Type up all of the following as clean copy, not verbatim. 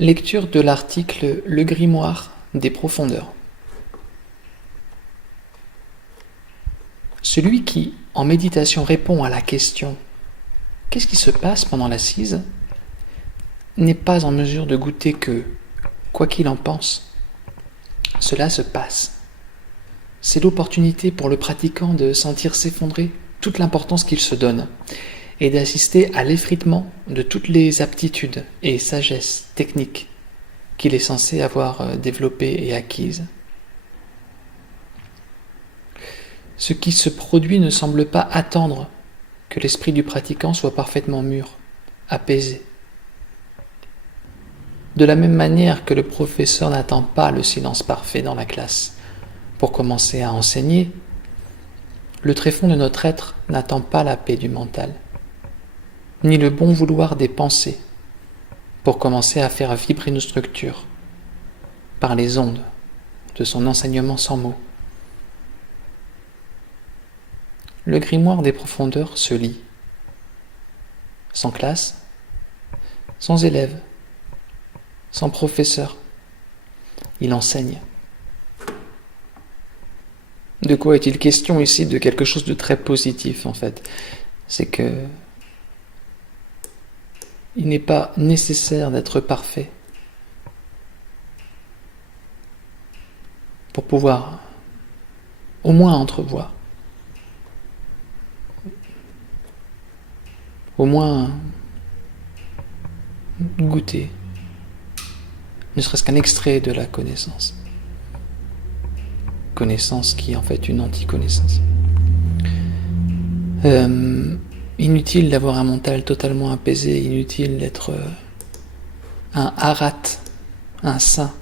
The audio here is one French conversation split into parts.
Lecture de l'article Le grimoire des profondeurs. Celui qui, en méditation, répond à la question « Qu'est-ce qui se passe pendant l'assise ?» n'est pas en mesure de goûter que, quoi qu'il en pense, cela se passe. C'est l'opportunité pour le pratiquant de sentir s'effondrer toute l'importance qu'il se donne et d'assister à l'effritement de toutes les aptitudes et sagesses techniques qu'il est censé avoir développées et acquises. Ce qui se produit ne semble pas attendre que l'esprit du pratiquant soit parfaitement mûr, apaisé. De la même manière que le professeur n'attend pas le silence parfait dans la classe pour commencer à enseigner, le tréfonds de notre être n'attend pas la paix du mental, ni le bon vouloir des pensées pour commencer à faire vibrer nos structures par les ondes de son enseignement sans mots. Le grimoire des profondeurs se lit, sans classe, sans élève, sans professeur. Il enseigne. De quoi est-il question ici? De quelque chose de très positif en fait. C'est que il n'est pas nécessaire d'être parfait pour pouvoir au moins entrevoir, au moins goûter, ne serait-ce qu'un extrait de la connaissance. Connaissance qui est en fait une anti-connaissance. Inutile d'avoir un mental totalement apaisé, inutile d'être un arat, un saint.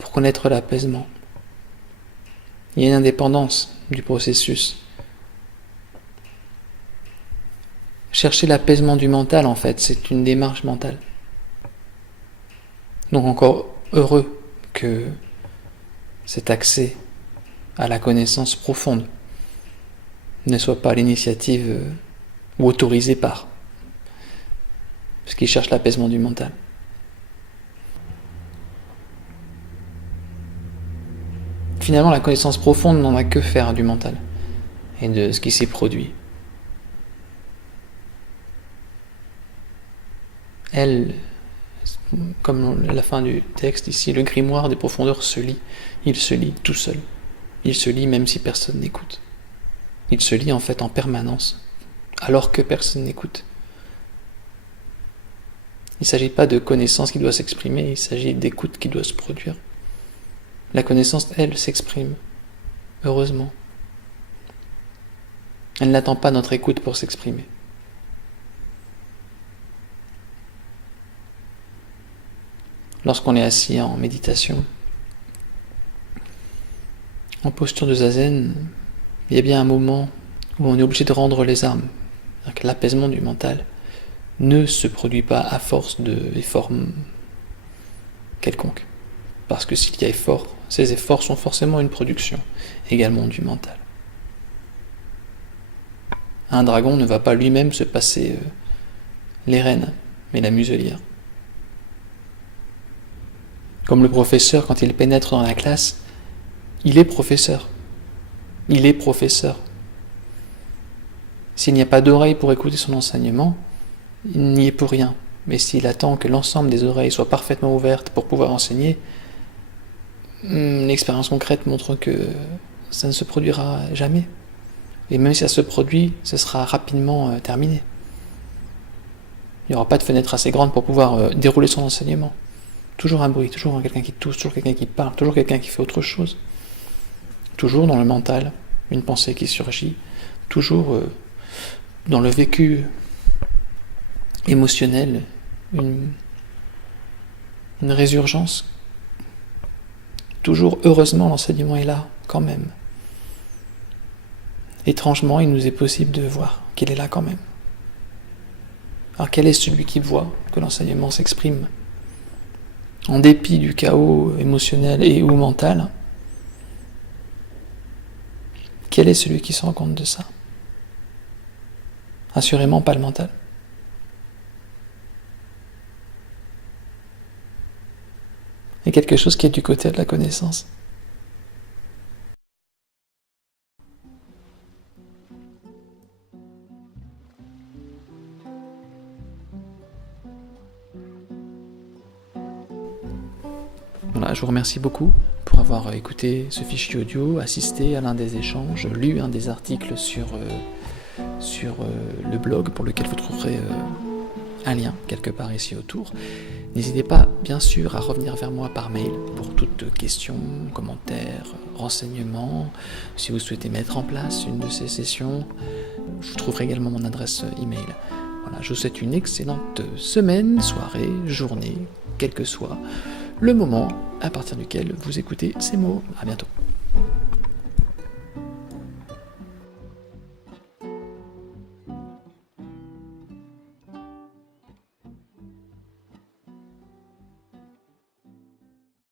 Pour connaître l'apaisement. Il y a une indépendance du processus. Chercher l'apaisement du mental, en fait, c'est une démarche mentale. Donc encore heureux que cet accès à la connaissance profonde ne soit pas l'initiative ou autorisé par, parce qu'il cherche l'apaisement du mental. Finalement, la connaissance profonde n'en a que faire du mental et de ce qui s'y produit. Elle, comme la fin du texte ici, le grimoire des profondeurs se lit. Il se lit tout seul. Il se lit même si personne n'écoute. Il se lit en fait en permanence, alors que personne n'écoute. Il ne s'agit pas de connaissance qui doit s'exprimer, il s'agit d'écoute qui doit se produire. La connaissance, elle, s'exprime, heureusement. Elle n'attend pas notre écoute pour s'exprimer. Lorsqu'on est assis en méditation, en posture de zazen, il y a bien un moment où on est obligé de rendre les armes. L'apaisement du mental ne se produit pas à force d'efforts quelconques. Parce que s'il y a effort, ces efforts sont forcément une production également du mental. Un dragon ne va pas lui-même se passer les rênes, mais la muselière. Comme le professeur, quand il pénètre dans la classe, il est professeur. Il est professeur. S'il n'y a pas d'oreille pour écouter son enseignement, il n'y est pour rien. Mais s'il attend que l'ensemble des oreilles soient parfaitement ouvertes pour pouvoir enseigner, l'expérience concrète montre que ça ne se produira jamais. Et même si ça se produit, ce sera rapidement terminé. Il n'y aura pas de fenêtre assez grande pour pouvoir dérouler son enseignement. Toujours un bruit, toujours quelqu'un qui tousse, toujours quelqu'un qui parle, toujours quelqu'un qui fait autre chose. Toujours dans le mental, une pensée qui surgit. Toujours dans le vécu émotionnel, une résurgence. Toujours, heureusement, l'enseignement est là, quand même. Étrangement, il nous est possible de voir qu'il est là quand même. Alors quel est celui qui voit que l'enseignement s'exprime en dépit du chaos émotionnel et ou mental? Quel est celui qui se rend compte de ça? Assurément pas le mental. Et quelque chose qui est du côté de la connaissance. Voilà, je vous remercie beaucoup pour avoir écouté ce fichier audio, assisté à l'un des échanges, lu un des articles sur le blog pour lequel vous trouverez un lien quelque part ici autour. N'hésitez pas, bien sûr, à revenir vers moi par mail pour toute question, commentaire, renseignement. Si vous souhaitez mettre en place une de ces sessions, je vous trouverai également mon adresse email. Voilà, je vous souhaite une excellente semaine, soirée, journée, quel que soit le moment à partir duquel vous écoutez ces mots. À bientôt.